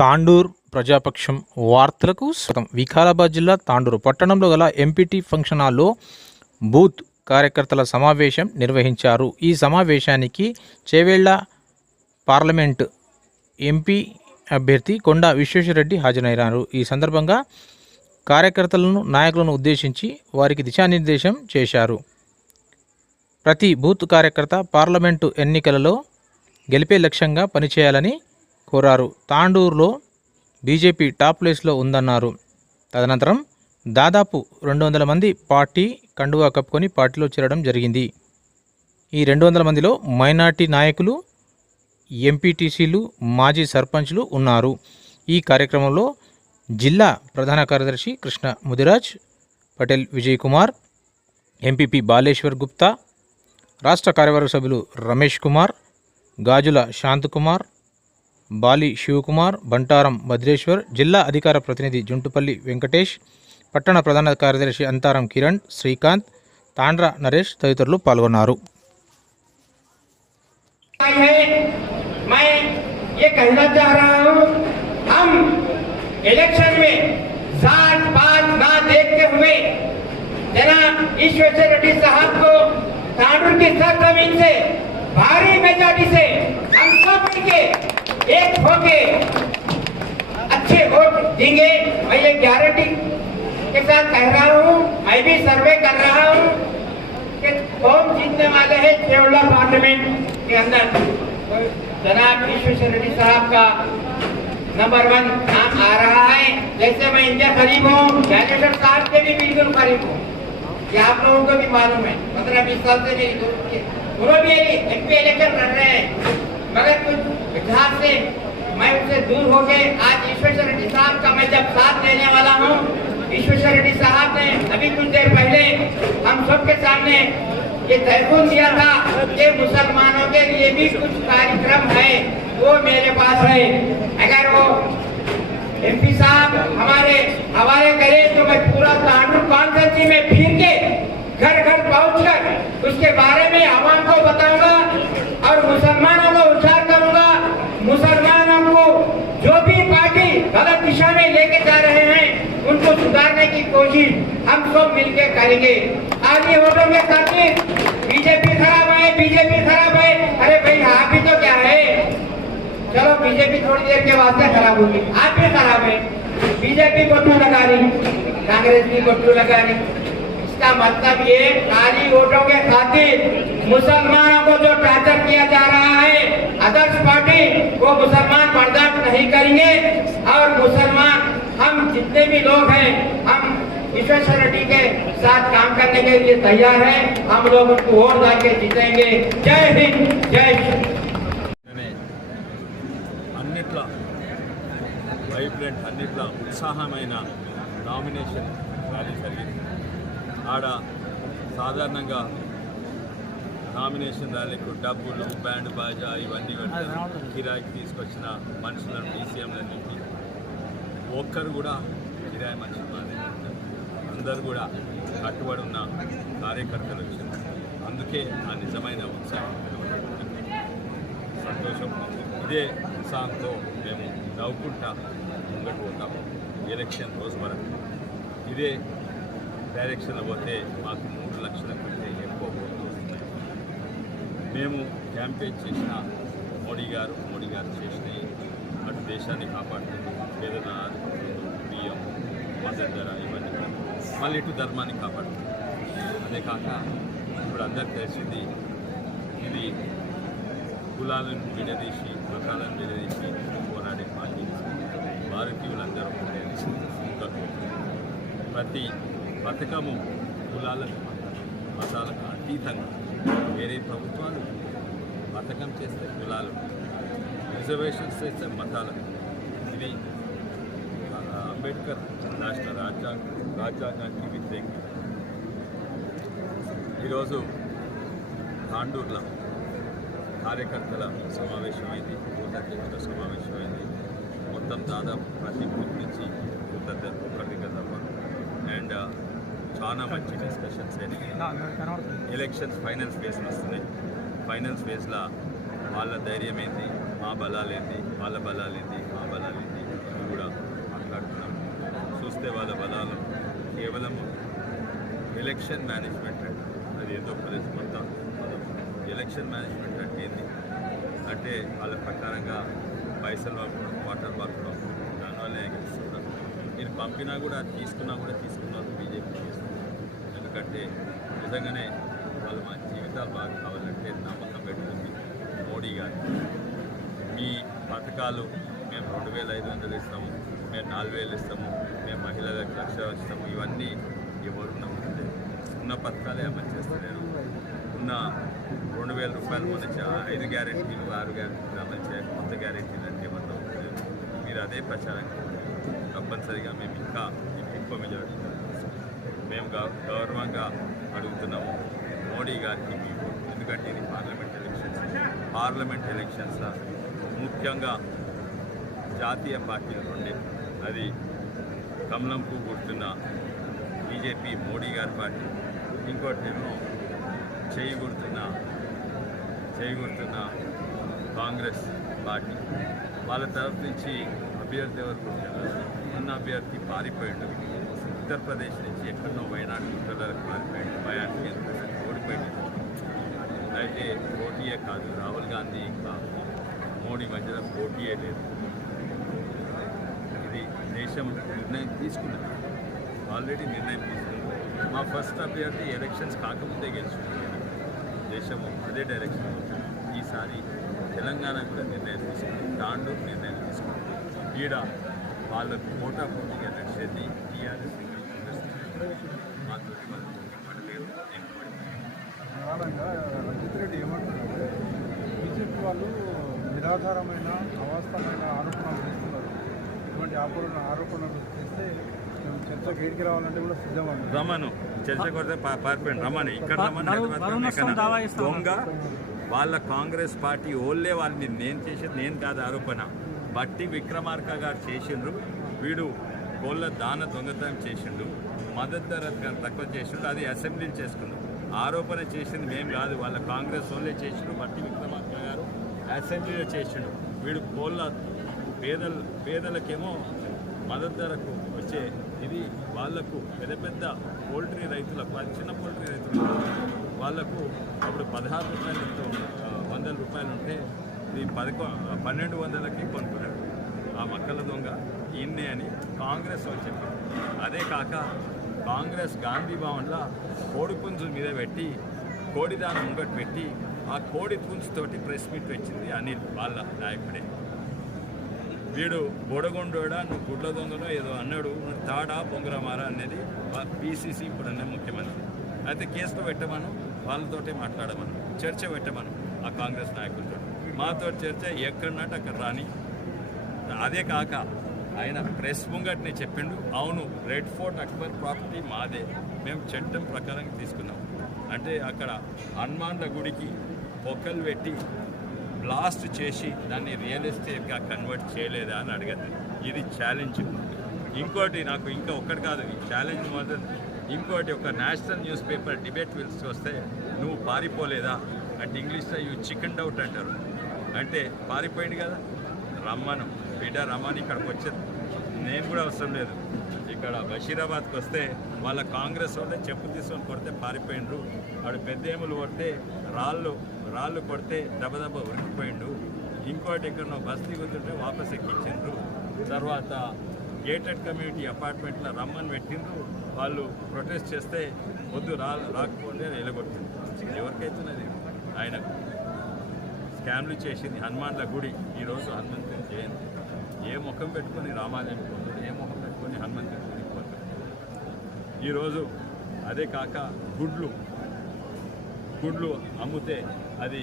తాండూర్ ప్రజాపక్షం వార్తలకు స్వాగతం. వికారాబాద్ జిల్లా తాండూరు పట్టణంలో గల ఎంపీటీ ఫంక్షన్ హాల్లో బూత్ కార్యకర్తల సమావేశం నిర్వహించారు. ఈ సమావేశానికి చేవేళ్ళ పార్లమెంట్ ఎంపీ అభ్యర్థి కొండ విశ్వేశ్వరరెడ్డి హాజరయ్యారు ఈ సందర్భంగా కార్యకర్తలను నాయకులను ఉద్దేశించి వారికి దిశానిర్దేశం చేశారు. ప్రతి బూత్ కార్యకర్త పార్లమెంటు ఎన్నికలలో గెలిపే లక్ష్యంగా పనిచేయాలని కోరారు. తాండూరులో బీజేపీ టాప్ ప్లేస్లో ఉందన్నారు. తదనంతరం దాదాపు రెండు వందల మంది పార్టీ కండువా కప్పుకొని పార్టీలో చేరడం జరిగింది. ఈ రెండు వందల మందిలో మైనార్టీ నాయకులు ఎంపీటీసీలు మాజీ సర్పంచ్లు ఉన్నారు. ఈ కార్యక్రమంలో జిల్లా ప్రధాన కార్యదర్శి కృష్ణ ముదిరాజ్ పటేల్ విజయ్ కుమార్ ఎంపీపీ బాలేశ్వర్ గుప్తా రాష్ట్ర కార్యవర్గ సభ్యులు రమేష్ కుమార్ గాజుల శాంతకుమార్ బాలి శివకుమార్ బంటారం భద్రేశ్వర్ జిల్లా అధికార ప్రతినిధి జుంటుపల్లి వెంకటేష్ పట్టణ ప్రధాన కార్యదర్శి అంతారం కిరణ్ శ్రీకాంత్ తాండ్ర నరేష్ తదితరులు పాల్గొన్నారు है मैं ये कहना चाह रहा हूँ हम इलेक्शन में सात पाँच ना देखते हुए जनाब ईश्वर रेड्डी साहब को तांडुर की सरजमीन से भारी मेजोरिटी से हम सब मिलके एक होके अच्छे वोट देंगे, मैं ये गारंटी के साथ कह रहा हूँ, मैं भी सर्वे कर रहा हूँ कि कौन जीतने वाले हैं केवला पार्लियामेंट के अंदर। जनाब ईश्वर रेड्डी साहब का नंबर वन नाम आ रहा है। जैसे मैं इंडिया करीब हूँ ज्ञानेश्वर साहब के भी बिल्कुल करीब हूँ। ये आप लोगों को भी मालूम है, पंद्रह बीस साल से मेरी दोस्ती दोनों भी एम पी इलेक्शन लड़ रहे हैं। मगर कुछ इतिहास से मैं उससे दूर हो गए आज ईश्वर रेड्डी साहब का मैं जब साथ लेने वाला हूँ ईश्वर रेड्डी साहब ने अभी कुछ देर पहले हम सबके सामने ये तयफून दिया था कि मुसलमानों के लिए भी कुछ कार्यक्रम है, वो मेरे पास है। अगर वो एमपी साहब हमारे हवाले करे तो मैं पूरा तांडुर कॉन्फ्रेंसी में फिर के घर घर पहुंचकर उसके बारे में आवाम को बताऊँगा और मुसलमानों को उच्चार करूँगा मुसलमानों को जो भी पार्टी गलत दिशा में लेके जा रहे हैं उनको सुधारने की कोशिश हम सब मिलकर करेंगे। ये वोटों के साथी बीजेपी खराब है, बीजेपी खराब है। अरे भाई, आप भी तो क्या है? चलो, बीजेपी थोड़ी देर के वास्ते खराब होगी। आप भी खराब है। बीजेपी गट्टू लगा रही कांग्रेस भी गट्टू लगा रही इसका मतलब ये, खाली वोटों के खातिर मुसलमानों को जो टार्चर किया जा रहा है अदर्श पार्टी वो मुसलमान बर्दाश्त नहीं करेंगे। और मुसलमान, हम जितने भी लोग हैं, हम विश्वेश्वर रेड्डी के साथ काम करने के लिए तैयार हैं हम लोग उनको वोट डाल के जीतेंगे जय हिंद जय श्री అనే అన్నిట్ల వైబ్రెంట్ అన్నిట్ల ఉత్సాహమైన నామినేషన్ ర్యాలీ జరిగింది ఆడ సాధారణంగా నామినేషన్ ర్యాలీకు డబ్బులు బ్యాండ్ బాజా ఇవన్నీ పెట్టి కిరాయికి తీసుకొచ్చిన మనుషులను డీసీఎంలన్నింటి ఒక్కరు కూడా కిరాయి మనిషి కాలేదు అందరు కూడా కట్టుబడి ఉన్న కార్యకర్తలు విషయం అందుకే ఆ నిజమైన ఉత్సాహం. సంతోషం. ఇదే ఉత్సాహంతో మేము నవ్వుకుంటా ముంగట్టు పోతాము ఎలక్షన్ రోజు వరకు. ఇదే డైరెక్షన్ పోతే మాకు మూడు లక్షల కంటే ఎక్కువ ఓట్లు వస్తున్నాయి. మేము క్యాంపెయిన్ చేసిన మోడీ గారు మోడీ గారు చేసినవి అటు దేశాన్ని కాపాడుతుంది. పేదల మద్దతు ధర ఇవన్నీ మళ్ళీ ఇటు ధర్మాన్ని కాపాడుతుంది. అదే కాక ఇప్పుడు అందరికి తెలిసింది ఇది కులాలను విడదీసి మతాలను విడదీసి పోరాడే పార్టీ. భారతీయులందరూ ఉండేది ప్రతి పథకము కులాలకు మతాలకు అతీతంగా వేరే ప్రభుత్వాలు పథకం చేస్తే కులాలు రిజర్వేషన్స్ చేస్తే మతాలకు. ఇది అంబేద్కర్ రాష్ట్ర రాజ్యాంగ రాజ్యాంగానికి వ్యతిరేకంగా. ఈరోజు తాండూర్లో కార్యకర్తల సమావేశమైంది కృతజ్ఞతల సమావేశమైంది. మొత్తం దాదాపు ప్రతి బూత్ నుంచి కృతజ్ఞత కృతజ్ఞత అండ్ చాలా మంచి డిస్కషన్స్ అయినాయి. ఎలక్షన్స్ ఫైనల్ ఫేజ్ వస్తున్నాయి. ఫైనల్ ఫేజ్లో వాళ్ళ ధైర్యం ఏంటి మా బలాలు ఏంటి వాళ్ళ బలాలు ఏంటి మా బలాలు చూస్తే వాళ్ళ బలాలు కేవలం ఎలక్షన్ మేనేజ్మెంట్ అంట అది ఏదో ప్రదేశ్ కొత్త ఎలక్షన్ మేనేజ్మెంట్ అంటే ఏంది అంటే వాళ్ళ ప్రకారంగా పైసలు పంపడం వాటర్ పంపడం దానివల్లే గెలుస్తున్నారు మీరు పంపినా కూడా తీసుకున్నా కూడా తీసుకున్నారు బీజేపీ తీసుకున్నారు ఎందుకంటే నిజంగానే వాళ్ళు మా జీవితాలు బాగా కావాలంటే నమ్మకం పెట్టుకుంది మోడీ గారు మీ పథకాలు మేము రెండు వేల ఐదు వందలు ఇస్తాము మేము నాలుగు వేలు ఇస్తాము మేము మహిళలకు లక్ష ఇస్తాము ఇవన్నీ ఎవరు నమ్ముతుంది ఉన్న పథకాలే అమలు చేస్తలేరు. ఉన్న రెండు వేల రూపాయలు మొన్న ఐదు గ్యారెంటీలు ఆరు గ్యారెంటీలు అమలు చేయాలి కొత్త గ్యారెంటీలు అంటే ఏమన్నా మీరు అదే ప్రచారం తప్పనిసరిగా మేము ఇంకా ఎక్కువ మెజారిటీ మేము గౌరవంగా అడుగుతున్నాము మోడీ గారికి మీకు ఎందుకంటే ఇది పార్లమెంట్ ఎలక్షన్స్. పార్లమెంట్ ఎలక్షన్స్లో ముఖ్యంగా జాతీయ పార్టీలు ఉండే అది కమలం పువ్వు గుర్తున్న బీజేపీ మోడీ గారి పార్టీ. ఇంకోటి ఏమో చేయి కొడుతున్న చేయి కొడుతున్న కాంగ్రెస్ పార్టీ. వాళ్ళ తరఫు నుంచి అభ్యర్థి ఎవరు కూర్చున్నారు ఉన్న అభ్యర్థి పారిపోయాడు. ఉత్తరప్రదేశ్ నుంచి ఎక్కడో వైనాడు పిల్లలకు పారిపోయాడు. భయానికి ఓడిపోయాడు. అయితే పోటీయే కాదు. రాహుల్ గాంధీ ఇంకా మోడీ మధ్యలో పోటీయే లేదు. దేశం నిర్ణయం తీసుకున్నది ఆల్రెడీ నిర్ణయం తీసుకుంది మా ఫస్ట్ అభ్యర్థి ఎలక్షన్స్ కాకముందే గెలుచుకున్నాను దేశం అదే డైరెక్షన్ ఈసారి తెలంగాణ కూడా నిర్ణయం తీసుకుంది దాండు నిర్ణయం తీసుకుంది ఈడ వాళ్ళకు పోటా పోటీగా నడిచేది టీఆర్ఎస్ మాతో వాళ్ళు పోటీ నేను ప్రధానంగా రెడ్డి ఏమంటున్నారంటే బీజేపీ వాళ్ళు నిరాధారమైన అవస్థమైన ఆరోపణలు ఆరోపణ ఆరోపణలు చేస్తే రావాలంటే కూడా రమను చర్చ కొడితే పారిపోయింది రమని ఇక్కడ రమని దొంగ వాళ్ళ కాంగ్రెస్ పార్టీ ఓళ్ళే వాళ్ళ మీద నేను చేసేది నేను కాదు ఆరోపణ. బట్టి విక్రమార్క గారు చేసిండ్రు వీడు కోళ్ళ దాన దొంగతనం చేసిండు మద్దతు ధర తక్కువ చేసిండు అది అసెంబ్లీలు చేసుకున్నాం ఆరోపణ చేసింది మేము కాదు వాళ్ళ కాంగ్రెస్ వాళ్ళే చేసిండు బట్టి విక్రమార్క గారు అసెంబ్లీలో చేసిండు. వీడు కోళ్ళ పేదల పేదలకేమో మద్దతు ధరకు వచ్చే ఇది వాళ్ళకు పెద్ద పెద్ద పోల్ట్రీ రైతులకు చిన్న పోల్ట్రీ రైతులు వాళ్ళకు అప్పుడు పదహారు రూపాయలు ఎంతో వందల రూపాయలు ఉంటే ఇది పదకొ పన్నెండు వందలకి కొనుక్కున్నాడు. ఆ మక్కల దొంగ ఈయన్నే అని కాంగ్రెస్ వాళ్ళు చెప్పారు. అదే కాక కాంగ్రెస్ గాంధీ భవన్లో కోడి పుంజు మీద పెట్టి కోడిదానం ముంగట్ పెట్టి ఆ కోడి పుంజుతోటి ప్రెస్ మీట్ వచ్చింది అనిల్ వాళ్ళ నాయకుడే. వీడు బొడగొండోడా నువ్వు గుడ్ల దొంగలో ఏదో అన్నాడు. నువ్వు తాడా బొంగరమారా అనేది పీసీసీ ఇప్పుడు అనే ముఖ్యమంత్రి. అయితే కేసులో పెట్టమను వాళ్ళతోటే మాట్లాడమను చర్చ పెట్టమను ఆ కాంగ్రెస్ నాయకులతో. మాతో చర్చ ఎక్కడన్నట్టు అక్కడ రాని. అదే కాక ఆయన ప్రెస్ ముంగట్నే చెప్పిండు అవును రెడ్ ఫోర్ట్ అక్బర్ ప్రాపర్టీ మాదే. మేము చట్టం ప్రకారం తీసుకున్నాం. అంటే అక్కడ హనుమాన్ల గుడికి పొక్కలు పెట్టి బ్లాస్ట్ చేసి దాన్ని రియల్ ఎస్టేట్గా కన్వర్ట్ చేయలేదా అని అడిగారు. ఇది ఛాలెంజ్ ఇంకోటి నాకు ఇంకా ఒక్కటి కాదు ఈ ఛాలెంజ్ మొదలు ఇంకోటి ఒక నేషనల్ న్యూస్ పేపర్ డిబేట్ పిలిచి వస్తే నువ్వు పారిపోలేదా? అంటే ఇంగ్లీష్లో యూ చికెన్ డౌట్ అంటారు. అంటే పారిపోయింది కదా? రమ్మను. బిడ్డ రమ్మని ఇక్కడికి వచ్చేది. నేను కూడా అవసరం లేదు. ఇక్కడ బషీరాబాద్కి వస్తే వాళ్ళ కాంగ్రెస్ వాళ్ళే చెప్పు తీసుకొని కొడితే పారిపోయిండ్రు. వాడు పెద్దేములు కొడితే రాళ్ళు రాళ్ళు కొడితే దెబ్బదెబ్బ ఉరికిపోయిండు ఇంకోటి ఇక్కడ బస్తీ దిగుతుంటే వాపస్ ఎక్కించిండ్రు. తర్వాత గేటెడ్ కమ్యూనిటీ అపార్ట్మెంట్లో రమ్మని పెట్టిండ్రు. వాళ్ళు ప్రొటెస్ట్ చేస్తే వద్దు రా రాకపోతే నిలగొట్టిండ్రు ఎవరికైతున్నది? ఆయన స్కామ్లు చేసింది హనుమాన్ల గుడి. ఈరోజు హనుమంతుని జయంతి. ఏ ముఖం పెట్టుకొని రామాలయం పోతాడు గుడికి ఈరోజు అదే కాక గుడ్లు గుడ్లు అమ్మితే అది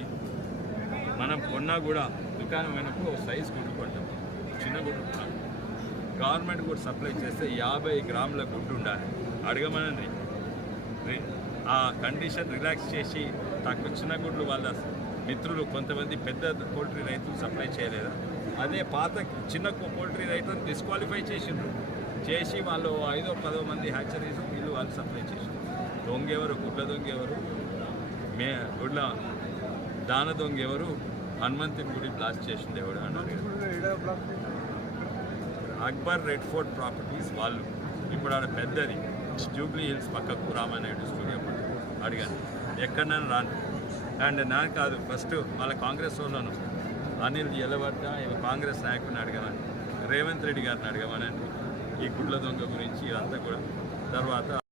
మనం కొన్నా కూడా దుకాణం అయినప్పుడు ఒక సైజ్ గుడ్లు కొంటాం. చిన్న గుడ్డు గవర్నమెంట్ కూడా సప్లై చేస్తే యాభై గ్రాముల గుడ్డు ఉండాలి. అడగమనండి. ఆ కండిషన్ రిలాక్స్ చేసి తక్కువ చిన్న గుడ్లు వాళ్ళ మిత్రులు కొంతమంది పెద్ద పోల్ట్రీ రైతులు సప్లై చేయలేదా? అదే పాత చిన్న పోల్ట్రీ రైతులను డిస్క్వాలిఫై చేసిండ్రు. చేసి వాళ్ళు ఐదో పదో మంది హ్యాచరీస్ వీళ్ళు వాళ్ళు సప్లై చేశారు. దొంగ ఎవరు గుడ్ల దొంగ ఎవరు మే గుడ్ల దాన దొంగ ఎవరు హనుమంతుని గుడి బ్లాస్ట్ చేసింది ఎవడు అన్నారు అక్బర్ రెడ్ ఫోర్ట్ ప్రాపర్టీస్ వాళ్ళు. ఇప్పుడు ఆడ పెద్దది. జూబ్లీ హిల్స్ పక్కకు రామానాయుడు స్టూడియో అడిగాను. ఎక్కడన్నా రాను. అండ్ నాకు కాదు ఫస్ట్ మళ్ళీ కాంగ్రెస్ వాళ్ళను అనిల్ ఎలవర్త కాంగ్రెస్ నాయకుడిని అడగమని రేవంత్ రెడ్డి గారిని అడగమని ఈ గుడ్ల దొంగ గురించి ఇదంతా కూడా. తర్వాత